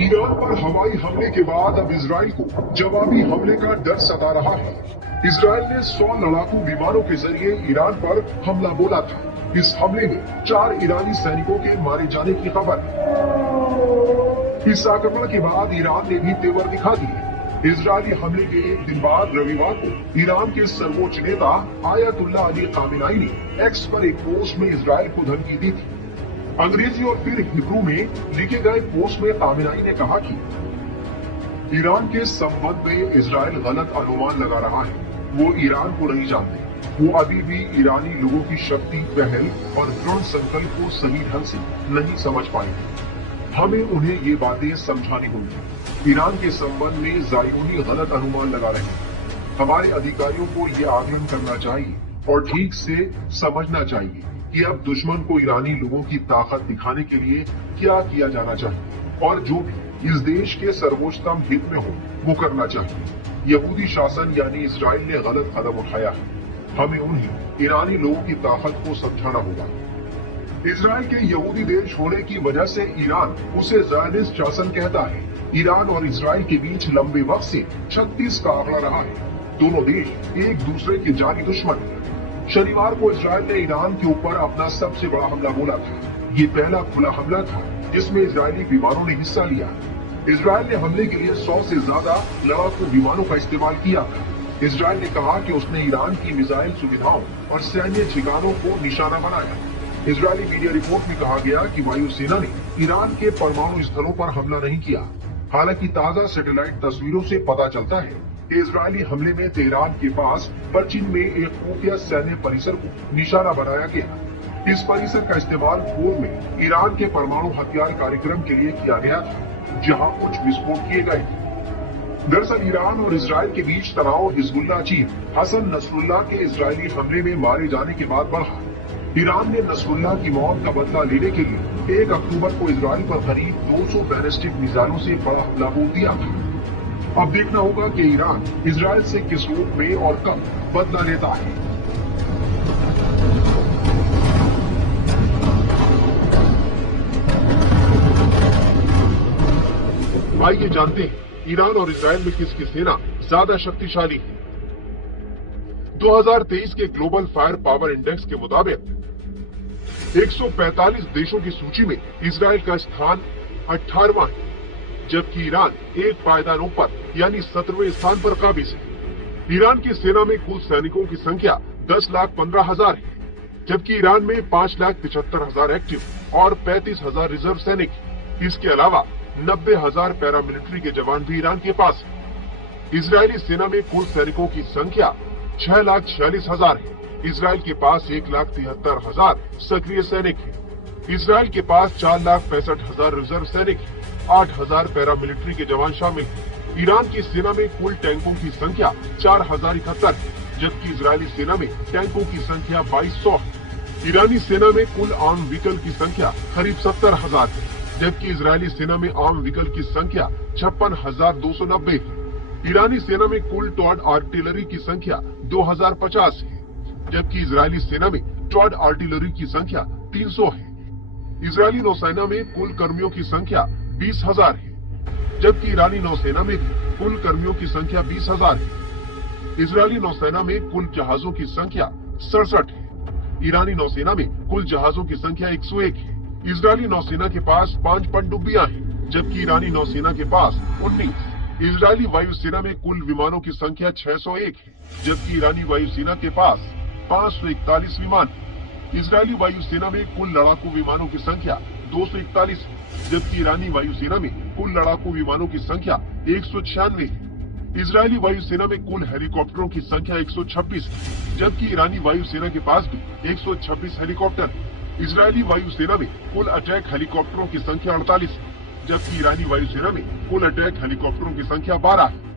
Iran पर हवाई हमले के बाद अब इजराइल को जवाबी हमले का डर सता रहा है। इजराइल ने 100 लड़ाकू विमानों के जरिए ईरान पर हमला बोला था। इस हमले में 4 ईरानी सैनिकों के मारे जाने की खबर है। इस आक्रमण के बाद ईरान ने भी तेवर दिखा दिए। इजरायली हमले के एक दिन बाद रविवार को ईरान के सर्वोच्च नेता आयतुल्लाह अली खामेनी ने एक्स पर एक पोस्ट में इजराइल को धमकी दी थी। अंग्रेजी और फिर हिब्रू में लिखे गए पोस्ट में खामेनी ने कहा कि ईरान के संबंध में इजराइल गलत अनुमान लगा रहा है। वो ईरान को नहीं जानते। वो अभी भी ईरानी लोगों की शक्ति, पहल और दृढ़ संकल्प को सही ढंग से नहीं समझ पाए। हमें उन्हें ये बातें समझानी होंगी। ईरान के संबंध में ज़ायोनी गलत अनुमान लगा रहे हैं। हमारे अधिकारियों को ये आकलन करना चाहिए और ठीक से समझना चाहिए कि अब दुश्मन को ईरानी लोगों की ताकत दिखाने के लिए क्या किया जाना चाहिए और जो भी इस देश के सर्वोच्चतम हित में हो वो करना चाहिए। यहूदी शासन यानी इजराइल ने गलत कदम उठाया है। हमें उन्हें ईरानी लोगों की ताकत को समझाना होगा। इजराइल के यहूदी देश होने की वजह से ईरान उसे ज़ायनिस्ट शासन कहता है। ईरान और इजराइल के बीच लंबे वक्त से 36 का आंकड़ा रहा है। दोनों देश एक दूसरे के जानी दुश्मन हैं। शनिवार को इजराइल ने ईरान के ऊपर अपना सबसे बड़ा हमला बोला था। ये पहला खुला हमला था जिसमें इजरायली विमानों ने हिस्सा लिया। इजराइल ने हमले के लिए 100 से ज्यादा लड़ाकू विमानों का इस्तेमाल किया था। इजराइल ने कहा कि उसने ईरान की मिसाइल सुविधाओं और सैन्य ठिकानों को निशाना बनाया। इजरायली मीडिया रिपोर्ट में कहा गया कि वायुसेना ने ईरान के परमाणु स्थलों पर हमला नहीं किया। हालांकि ताज़ा सैटेलाइट तस्वीरों से पता चलता है कि इजरायली हमले में तेहरान के पास पश्चिम में एक खुफिया सैन्य परिसर को निशाना बनाया गया। इस परिसर का इस्तेमाल पूर्व में ईरान के परमाणु हथियार कार्यक्रम के लिए किया गया था, जहां कुछ विस्फोट किए गए थे। दरअसल ईरान और इजराइल के बीच तनाव हिजबुल्लाह चीफ हसन नसरुल्लाह के इजरायली हमले में मारे जाने के बाद बढ़ा। ईरान ने नसरुल्लाह की मौत का बदला लेने के लिए 1 अक्टूबर को इजराइल पर करीब 200 बैलिस्टिक मिसाइलों से बड़ा हमला बोल दिया था। अब देखना होगा कि ईरान इजराइल से किस रूप में और कब बदला लेता है। आइए जानते हैं ईरान और इजराइल में किसकी सेना ज्यादा शक्तिशाली है। 2023 के ग्लोबल फायर पावर इंडेक्स के मुताबिक 145 देशों की सूची में इजराइल का स्थान 18वां है, जबकि ईरान एक पायदान ऊपर यानी 17वें स्थान पर काबिज है। ईरान की सेना में कुल सैनिकों की संख्या 10,15,000 है, जबकि ईरान में 5,75,000 एक्टिव और 35,000 रिजर्व सैनिक है। इसके अलावा 90,000 पैरामिलिट्री के जवान भी ईरान के पास है। इजरायली सेना में कुल सैनिकों की संख्या 6,46,000 है। इजराइल के पास 1,73,000 सक्रिय सैनिक है। इजराइल के पास 4,65,000 रिजर्व सैनिक है। 8,000 पैरामिलिट्री के जवान शामिल हैं। ईरान की सेना में कुल टैंकों की संख्या 4,071 है, जबकि इजरायली सेना में टैंकों की संख्या 2,200 है। ईरानी सेना में कुल आर्म व्हीकल की संख्या करीब 70,000 है, जबकि इजरायली सेना में आर्म व्हीकल की संख्या 56,290 है। ईरानी सेना में कुल ट्वाड आर्टिलरी की संख्या 2,050 है, जबकि इजरायली सेना में ट्वाड आर्टिलरी की संख्या 300 है। इजरायली नौसेना में कुल कर्मियों की संख्या 20,000 है, जबकि ईरानी नौसेना में कुल कर्मियों की संख्या 20,000 है। इजरायली नौसेना में कुल जहाजों की संख्या 67 है। ईरानी नौसेना में कुल जहाजों की संख्या 101 है। इजरायली नौसेना के पास 5 पनडुब्बियां हैं, जबकि ईरानी नौसेना के पास 19। इजरायली वायुसेना में कुल विमानों की संख्या 601 है, जबकि ईरानी वायुसेना के पास 541 विमान है। इजरायली वायुसेना में कुल लड़ाकू विमानों की संख्या 241 है, जबकि ईरानी वायुसेना में कुल लड़ाकू विमानों की संख्या 196 है। इजरायली वायुसेना में कुल हेलीकॉप्टरों की संख्या 126 है, जबकि ईरानी वायुसेना के पास भी 126 हेलीकॉप्टर है। इजरायली वायुसेना में कुल अटैक हेलीकॉप्टरों की संख्या 48 है, जबकि ईरानी वायुसेना में कुल अटैक हेलीकॉप्टरों की संख्या 12 है।